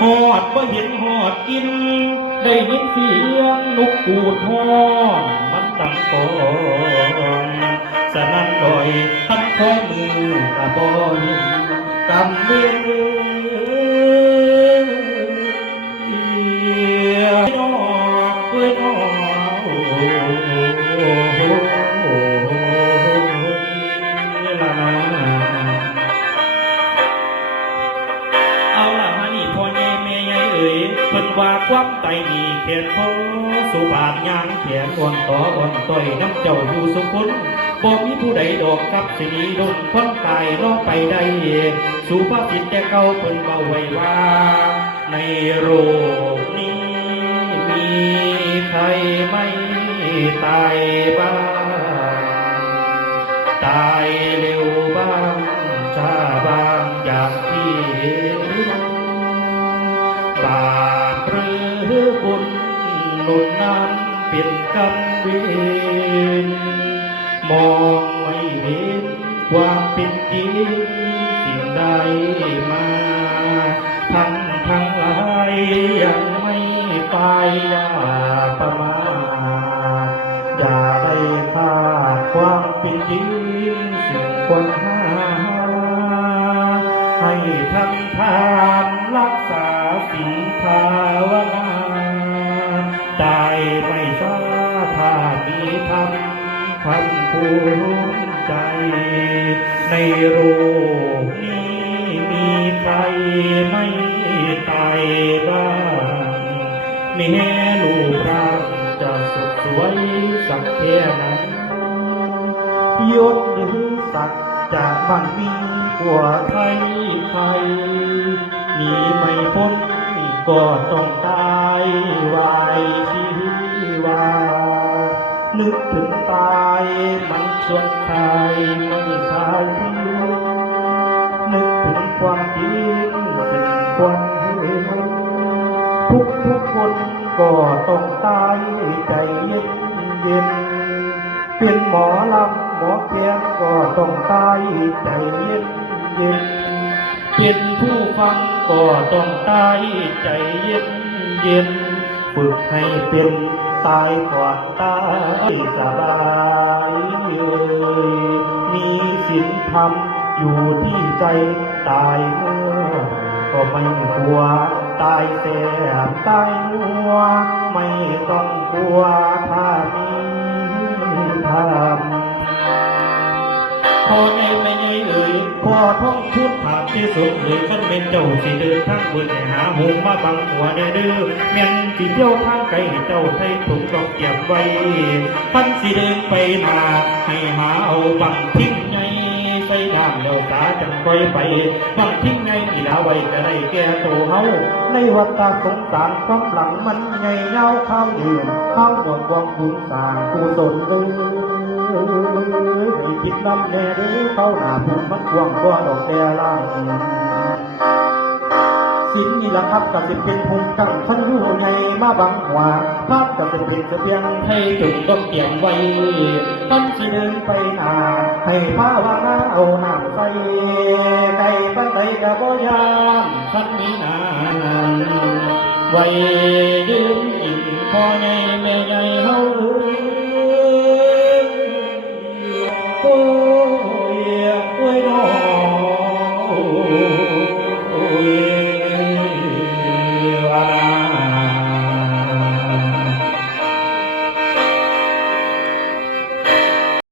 หอดบ่เห็นหอดกิน ได้ยินเสียงนกกูดห้องมันดังก่อนสนั่นลอยทันข้อมือกะบอยกำเลียน อ๋ยเพิ่นว่าความไตนี่เขียนโพสุบาทยางเขียนอ่อนต่ออ่อนต่อยน้ำเจ้าอยู่สุขุนบ่มีผู้ใดดอกกับสินีดนคนตายรอไปได้สุภาษิตแต่เก่าเพิ่นเบาไว้ว่า ในโลกนี้มีใครไม่ตายบ้างตายเร็วบ้างช้าบ้างอย่างที่เห็น บาปหรือบุญหนุนนั้นเป็นกรรมเวรมองไม่เห็นความเป็นจริงสิ่งใดมาทั้งทั้งหลายยังไม่ไปอย่าประมาทอย่าได้พาความเป็นจริงสิ่งควร ได้ไม่ช้าถ้ามีธรรมคำภูมิใจ ในโลกนี้มีใครไม่ตายบ้างแม้ลูกร่างจะสุดสวยสักแค่ไหนยศหรือศักดิ์จะมันมีกว่าใครใครหนีไม่พ้นก็ต้องตายวายชีวา นึกถึงตายมันชวนคลายไม่คลายพิวนึกถึงความจริงสิ่งควรเห็นทุกทุกคนก็ต้องตายใจเย็นเย็นเป็นหมอลำหมอแก้ก็ต้องตายใจเย็นเย็นเป็นผู้ฟังก็ต้องตายใจเย็นเย็นฝึกให้เป็นตายก่าตายสบายมีศีลธรรมอยู่ที่ใจตายเมื่อก็ไม่กลัว ตายแสบตายหัว ไม่ต้องกลัวถ้ามี พูดผ่านที่สุดเลยกันเป็นเจ้าสิเดินทางบนหาหงมาบังหัวได้เด้อแม่นสิเที่ยวทางไกลให้เจ้าไทยถูกดอกเก็บไว้พันสิเดินไปมาให้หาเอาบังทิ้งไงใส่น้ำแล้วตาจังคอยไปบางทิ้งไงอีลาไว้ก็ได้แก่ตัวเฮาในวัฏสงสารความหลังมันไงเงาข้าวเดือนข้าวดอกวางบุญสางกุศลเลย มีคิดน้ำแน่เด้อเขาหนาภูมิมันกวางกว่าดอกแดล่างสินนี่ละครับกับเป็นเป็นภูมิตั้งท่านอยู่ในมาบังหัวภาพกับเป็นเป็นเสบียงให้จุดต้นเตียมไว้ต้นสิเดินไปหนาให้พาวนาเอาหน้ำใส่ไก่ปันไตกะบ่ยามท่านมีนานไว้ยืนอิ่มพอในแม่ใหญ่ Oh.